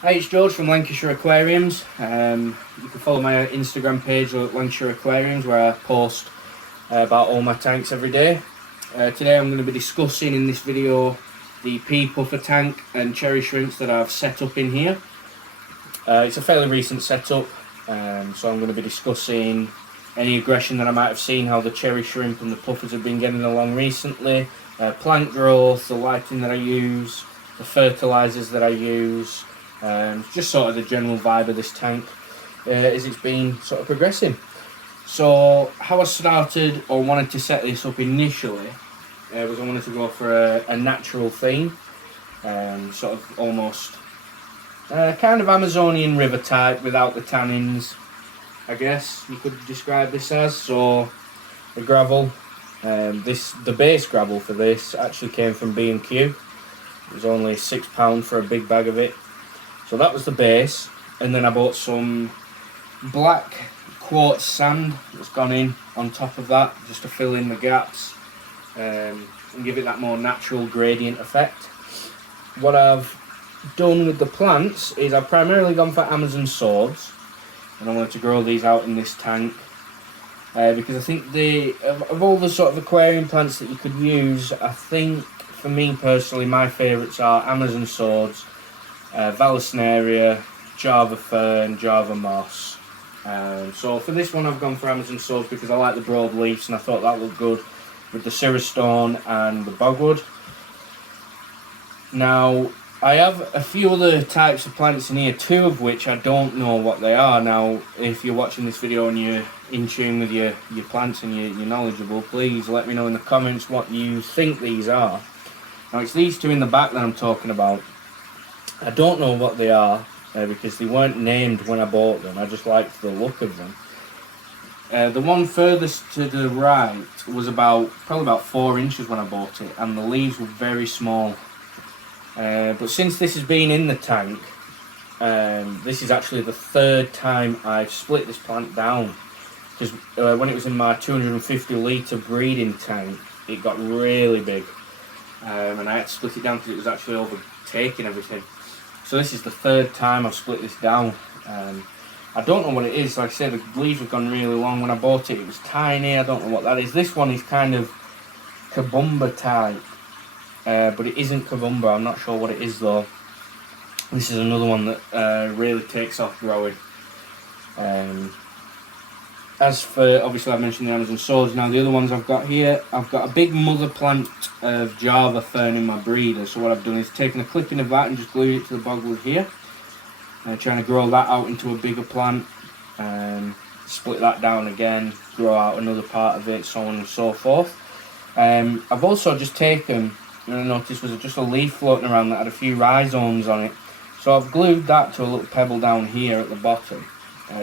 Hi, it's George from Lancashire Aquariums. You can follow my Instagram page at Lancashire Aquariums, where I post about all my tanks every day. Today I'm going to be discussing in this video the Pea Puffer tank and cherry shrimps that I've set up in here. It's a fairly recent setup, so I'm going to be discussing any aggression that I might have seen, how the cherry shrimp and the puffers have been getting along recently, plant growth, the lighting that I use, the fertilisers that I use, just sort of the general vibe of this tank as it's been sort of progressing. So how I started or wanted to set this up initially was I wanted to go for a natural theme, sort of almost kind of Amazonian river type without the tannins, I guess you could describe this as. So the gravel, the base gravel for this actually came from B&Q. It was only £6 for a big bag of it. So that was the base, and then I bought some black quartz sand that's gone in on top of that just to fill in the gaps and give it that more natural gradient effect. What I've done with the plants is I've primarily gone for Amazon swords, and I wanted to grow these out in this tank because I think of all the sort of aquarium plants that you could use, I think for me personally my favourites are Amazon swords, Vallisneria, Java fern, Java moss. So for this one I've gone for Amazon swords because I like the broad leaves and I thought that looked good with the Cirrostone and the bogwood. Now I have a few other types of plants in here, two of which I don't know what they are. Now if you're watching this video and you're in tune with your plants and you're knowledgeable, please let me know in the comments what you think these are. Now it's these two in the back that I'm talking about. I don't know what they are because they weren't named when I bought them. I just liked the look of them. The one furthest to the right was probably about 4 inches when I bought it, and the leaves were very small. But since this has been in the tank, this is actually the third time I've split this plant down. Because when it was in my 250 litre breeding tank, it got really big. And I had to split it down because it was actually overtaking everything. So this is the third time I've split this down. I don't know what it is. Like I said, the leaves have gone really long. When I bought it, it was tiny. I don't know what that is. This one is kind of Kabumba type. But it isn't Kabumba. I'm not sure what it is though. This is another one that really takes off growing. As for, obviously I mentioned the Amazon swords. Now the other ones I've got here, I've got a big mother plant of Java fern in my breeder. So what I've done is taken a clipping of that and just glued it to the bogwood here. Trying to grow that out into a bigger plant. Split that down again, grow out another part of it, so on and so forth. I've also just taken, and I noticed was just a leaf floating around that had a few rhizomes on it. So I've glued that to a little pebble down here at the bottom.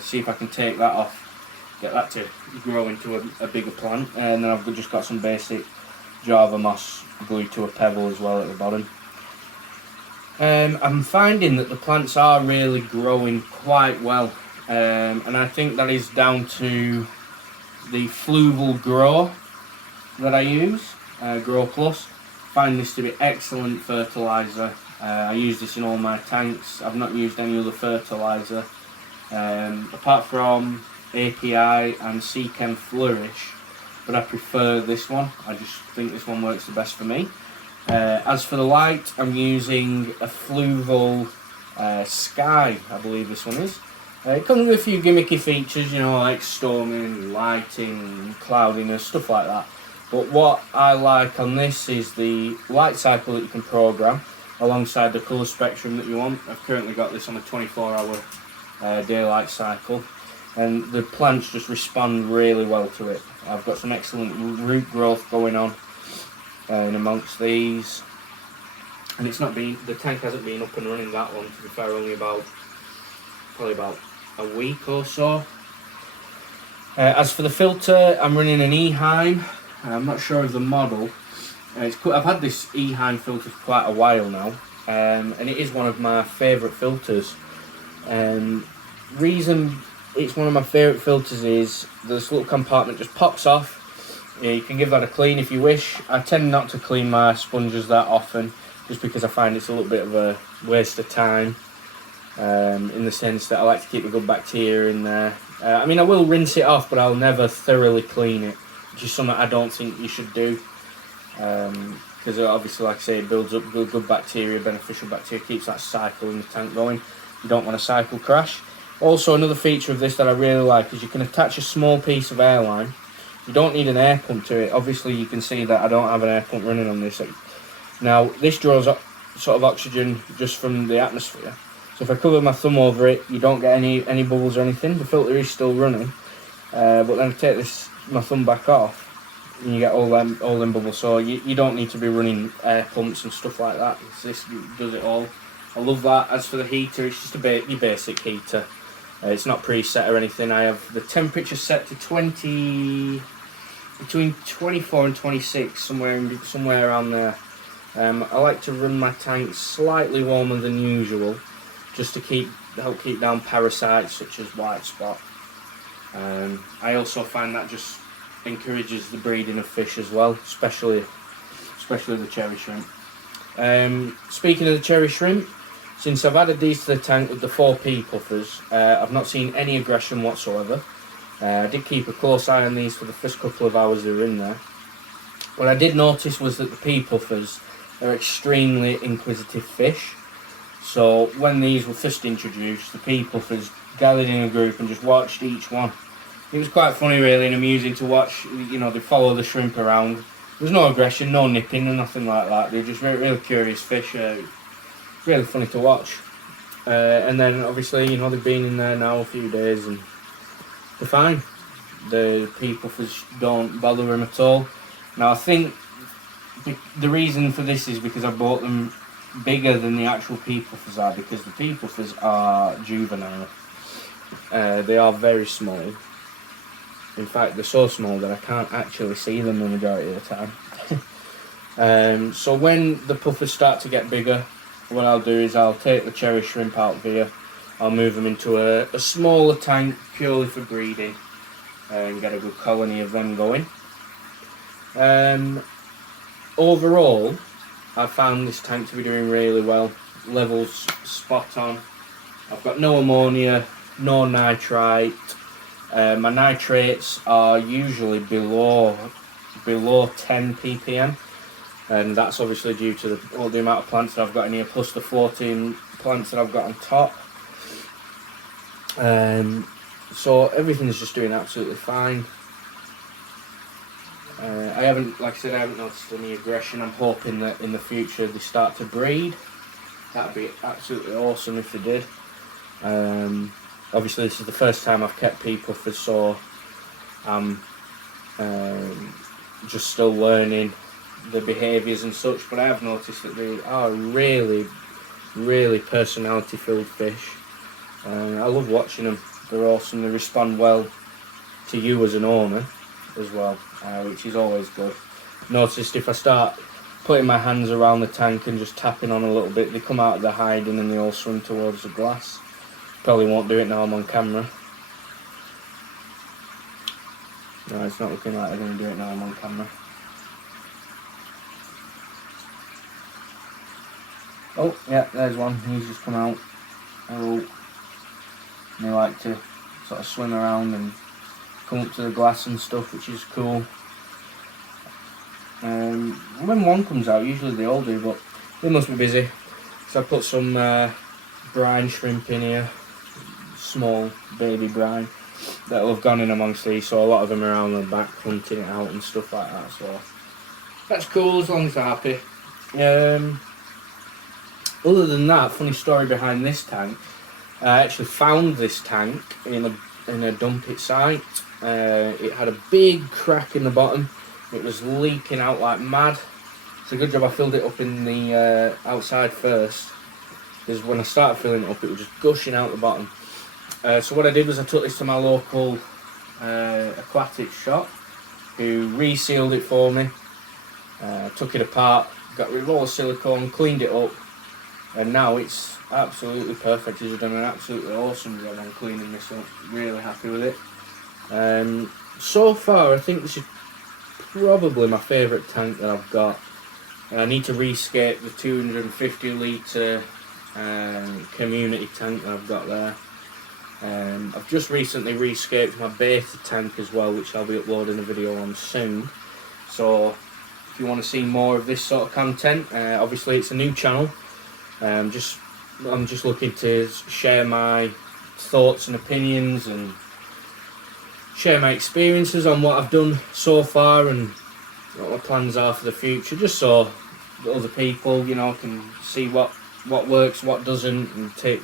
See if I can take that off, get that to grow into a bigger plant. And then I've just got some basic Java moss glued to a pebble as well at the bottom. I'm finding that the plants are really growing quite well. And I think that is down to the Fluval Grow that I use, Grow Plus. Find this to be excellent fertiliser. I use this in all my tanks. I've not used any other fertiliser apart from API and Seachem Flourish, but I prefer this one. I just think this one works the best for me. As for the light, I'm using a Fluval Sky, I believe this one is. It comes with a few gimmicky features, you know, like storming, lighting, cloudiness, stuff like that. But what I like on this is the light cycle that you can program alongside the colour spectrum that you want. I've currently got this on a 24-hour daylight cycle, and the plants just respond really well to it. I've got some excellent root growth going on in amongst these, and the tank hasn't been up and running that long, to be fair, only probably about a week or so. As for the filter, I'm running an Eheim. I'm not sure of the model. I've had this Eheim filter for quite a while now, and it is one of my favourite filters. Reason it's one of my favourite filters is this little compartment just pops off. You can give that a clean if you wish. I tend not to clean my sponges that often, just because I find it's a little bit of a waste of time. in the sense that I like to keep a good bacteria in there. I mean, I will rinse it off, but I'll never thoroughly clean it, which is something I don't think you should do. Because obviously, like I say, it builds up good bacteria, beneficial bacteria, keeps that cycle in the tank going. You don't want a cycle crash. Also, another feature of this that I really like is you can attach a small piece of airline. You don't need an air pump to it. Obviously, you can see that I don't have an air pump running on this. Now, this draws sort of oxygen just from the atmosphere. So if I cover my thumb over it, you don't get any bubbles or anything. The filter is still running. But then I take my thumb back off, and you get all them bubbles. So you don't need to be running air pumps and stuff like that. This does it all. I love that. As for the heater, it's just your basic heater. It's not preset or anything. I have the temperature set to between 24 and 26, somewhere around there. I like to run my tank slightly warmer than usual, just to help keep down parasites such as white spot. I also find that just encourages the breeding of fish as well, especially the cherry shrimp. Speaking of the cherry shrimp, since I've added these to the tank with the 4 Pea Puffers, I've not seen any aggression whatsoever. I did keep a close eye on these for the first couple of hours they were in there. What I did notice was that the Pea Puffers are extremely inquisitive fish. So when these were first introduced, the Pea Puffers gathered in a group and just watched each one. It was quite funny really and amusing to watch. You know, they follow the shrimp around. There was no aggression, no nipping or nothing like that. They're just really curious fish. Really funny to watch. And then obviously, you know, they've been in there now a few days and they're fine. The Pea Puffers don't bother them at all. Now I think the reason for this is because I bought them bigger than the actual Pea Puffers are, because the Pea Puffers are juvenile. They are very small. In fact, they're so small that I can't actually see them the majority of the time. So when the puffers start to get bigger, what I'll do is I'll take the cherry shrimp out of here. I'll move them into a smaller tank purely for breeding and get a good colony of them going. Overall, I found this tank to be doing really well. Levels spot on. I've got no ammonia, no nitrite. My nitrates are usually below 10 ppm, and that's obviously due to the amount of plants that I've got in here, plus the 14 plants that I've got on top. So everything's just doing absolutely fine. I haven't noticed any aggression. I'm hoping that in the future they start to breed. That'd be absolutely awesome if they did. Obviously this is the first time I've kept Pea Puffers, so I'm just still learning the behaviours and such, but I have noticed that they are really personality filled fish. I love watching them. They're awesome. They respond well to you as an owner as well, which is always good. Noticed if I start putting my hands around the tank and just tapping on a little bit, they come out of the hiding and they all swim towards the glass. Probably won't do it now I'm on camera. No, it's not looking like they're going to do it now I'm on camera. Oh, yeah, there's one. He's just come out. Oh, they like to sort of swim around and come up to the glass and stuff, which is cool. When one comes out, usually they all do, but they must be busy. So I put some brine shrimp in here, small baby brine, that'll have gone in amongst these, so a lot of them are around the back hunting it out and stuff like that, so that's cool as long as they're happy. Other than that, funny story behind this tank, I actually found this tank in a dump it site. It had a big crack in the bottom. It was leaking out like mad. It's a good job I filled it up in the outside first, because when I started filling it up it was just gushing out the bottom. So what I did was I took this to my local aquatic shop, who resealed it for me, took it apart, got rid of all the silicone, cleaned it up, and now it's absolutely perfect. He's done an absolutely awesome job on cleaning this up. Really happy with it. So far I think this is probably my favourite tank that I've got. I need to rescape the 250 litre community tank that I've got there. I've just recently rescaped my beta tank as well, which I'll be uploading a video on soon. So if you want to see more of this sort of content, obviously it's a new channel. I'm just looking to share my thoughts and opinions and share my experiences on what I've done so far and what my plans are for the future, just so other people, you know, can see what works, what doesn't, and take,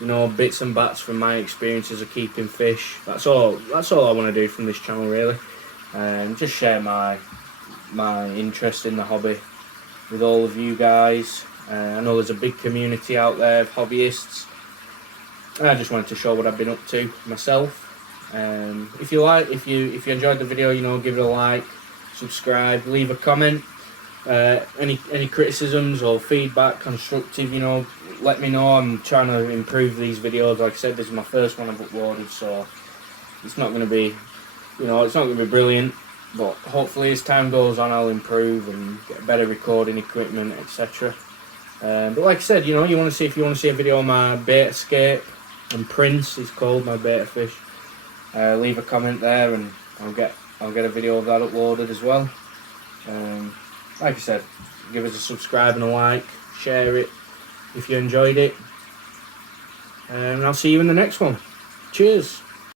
you know, bits and bats from my experiences of keeping fish. That's all I want to do from this channel, really, and just share my interest in the hobby with all of you guys. I know there's a big community out there of hobbyists, and I just wanted to show what I've been up to myself. If you enjoyed the video, you know, give it a like, subscribe, leave a comment. Any criticisms or feedback, constructive, you know, let me know. I'm trying to improve these videos. Like I said, this is my first one I've uploaded, so it's not going to be, you know, it's not going to be brilliant, but hopefully as time goes on I'll improve and get better recording equipment, etc. But like I said, you know, if you want to see a video on my beta scape, and Prince is called, my beta fish, leave a comment there and I'll get a video of that uploaded as well. Like I said, give us a subscribe and a like, share it if you enjoyed it, and I'll see you in the next one. Cheers.